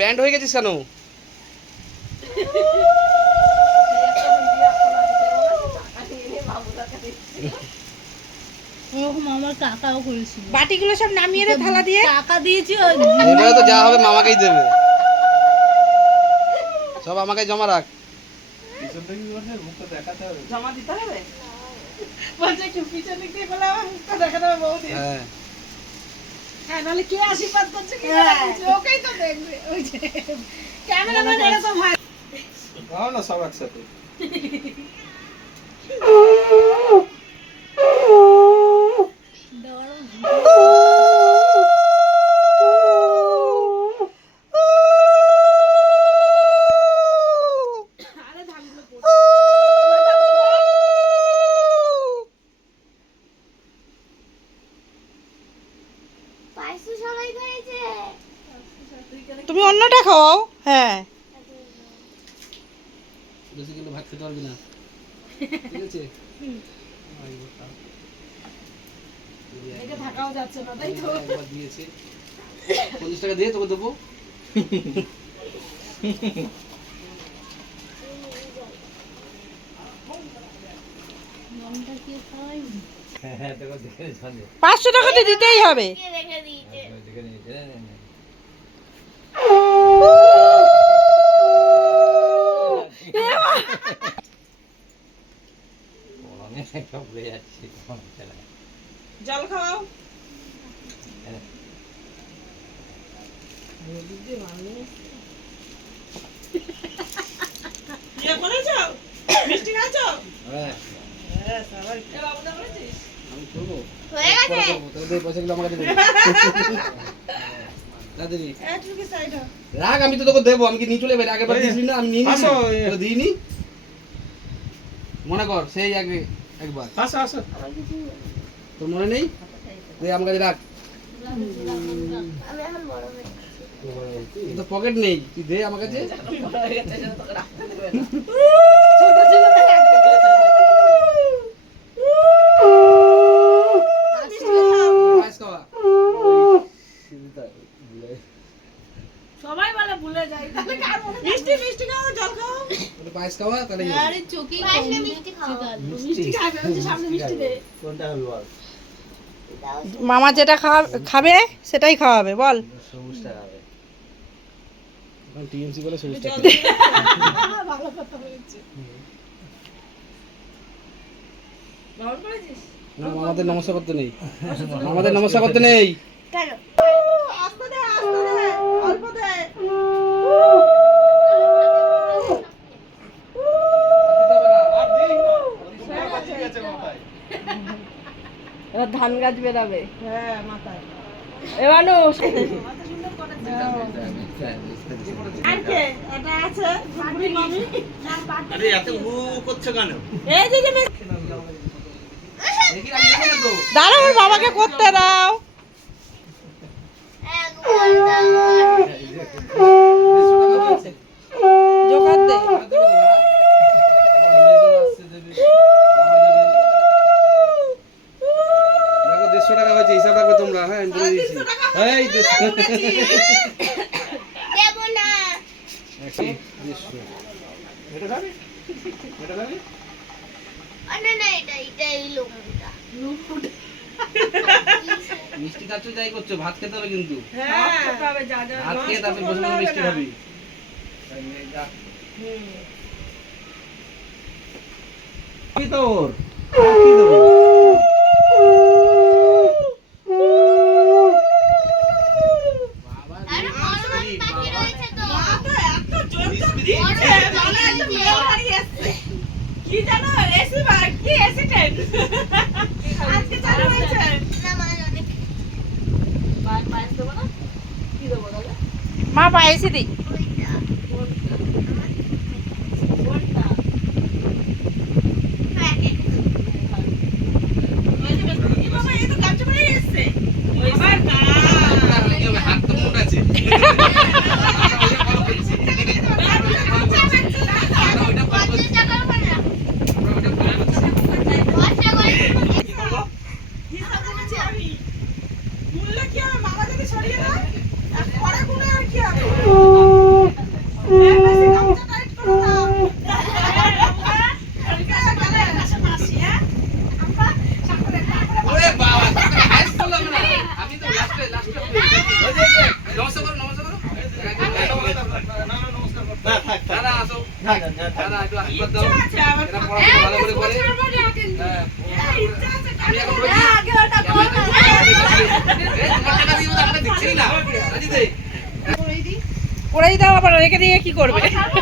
Band হয়ে গেছিস কেন? আমার কাকাও করেছিল। বাটিগুলো সব নামিয়ে রে থালা দিয়ে। টাকা দিয়েছি এবারে তো যা হবে মামাকেই দেবে। সব আমাকে জমা রাখ। জমা দিতে হবে। বলছে কি পিছনে দিয়ে বলে আমার মুখটা দেখাতে হবে বৌদি। হ্যাঁ হ্যাঁ নাহলে কে আশীর্বাদ করছে কি ওকেই তো দেখবে। ওই যে ক্যামেরাম্যান এরকম হয়। খাও না সব একসাথে। তুমি অন্যটা খাও। হ্যাঁ বেশি কিন্তু ভাত খেতে পারবি না, ঠিক আছে? এটা থাকাও যাচ্ছে না তাই তো। একবার দিয়েছে 50 টাকা দিয়ে তোকে দেবো। হ্যাঁ দেখো দেখে 500 টাকা তো দিতেই হবে। জল খাও। ইয়ে করেছো? মিষ্টি খাচ্ছো? হ্যাঁ হ্যাঁ সবাই এ বাবুদা বলেছিস? আমি করবো। হয়ে গেছে তোদের পয়সাগুলো আমাকে দেবো। না দিদি একটু কি সাইড হ। রাখ, আমি তো তোকে দেবো। আমি কি নিয়ে চলে যাবে? আগের বার দিয়েছিলি না, আমি নিয়ে নিয়েছি। তোকে দিইনি মনে কর, সেই আগে একবার। তোর মনে নেই? দে আমার কাছে রাখ। আমি এখন বড় হয়েছি। তোর তো পকেট নেই, তুই দে আমার কাছে। ছোট ছিল তাই পায়েস খাওয়া। সবাই বলে ভুলে যাই। মিষ্টি মিষ্টি খাও জল খাও। তোর পায়েস খাওয়া তাহলে আরে চোখে পায়েসে মিষ্টি খাও। মিষ্টি খাবে ওই যে সামনে মিষ্টি দে। কোনটা হলো বল? মামা যেটা খাবে সেটাই খাওয়াবে বল। সবুজটা খাবে। এখন টিএমসি বলে সবুজটা। ভালো কথা বলেছে। গ্রহণ করেছিস? না, আমাদের নমস্কার করতে নেই। আমাদের নমস্কার করতে নেই। কেন? আস্তে দে আস্তে দে অল্প দে। এবার ধান গাছ বেরাবে। হ্যাঁ মাথায় এবানো আর কে এটা আছে বুড়ি মামি। আরে এত উ করছো কেন? এই যে দেখি আমি দেবো না তো। দাঁড়াও ওর বাবাকে করতে দাও। জোগাড় দে। দেখো 150 টাকা হয়েছে, হিসাব রাখবে তোমরা। হ্যাঁ আমি বলে দিয়েছি। এই 150 দেব না। 150। এটা খাবি? এটা খাবি? না না এটা এই লুমটা। মিষ্টি খাচ্ছ যাই করছো, ভাত খেতে হবে কিন্তু। হ্যাঁ খেতে হবে যা যা। ভাত খেয়ে তারপর বসে বসে মিষ্টি খাবি। কি তোর? আর কি দেবো? বাবা, আরে বড় বাড়ি বাকি রয়েছে তো। এত জোর দিচ্ছে মানে একদম মেয়ে বাড়ি এসছে। কি জানো রেসিপি কি অ্যাসিস্ট্যান্ট আজকে চালু হয়েছে। না মানে অনেক পায়েস দেবো না? কি দেবো দাদা? মা পায়েসই দিই। ওইটা। কোনটা? প্যাকেট। ওই যে বেশি বাবা এই তো কাজ করে এসছে। ওই বার না। কি হবে? হাত তো মোটা আছে। মূল্য কি হবে? মামা যদি সরিয়ে দেয়, পরে গুনে আর কি হবে? হবে লাস্টে হবে ওই যে নমস্কার করো নমস্কার করো না থাক না না আসো থাক না না একটু আশীর্বাদ দাও আছে আমার এরা পড়াশোনা ভালো করে করে হ্যাঁ আমি এখন বলছি আগে ওটা বল এই তোমার টাকা দিয়ে তো আমাকে দিচ্ছেই না রাজি দে ওরাই দাও আবার রেখে দিয়ে কি করবে ছাড়বো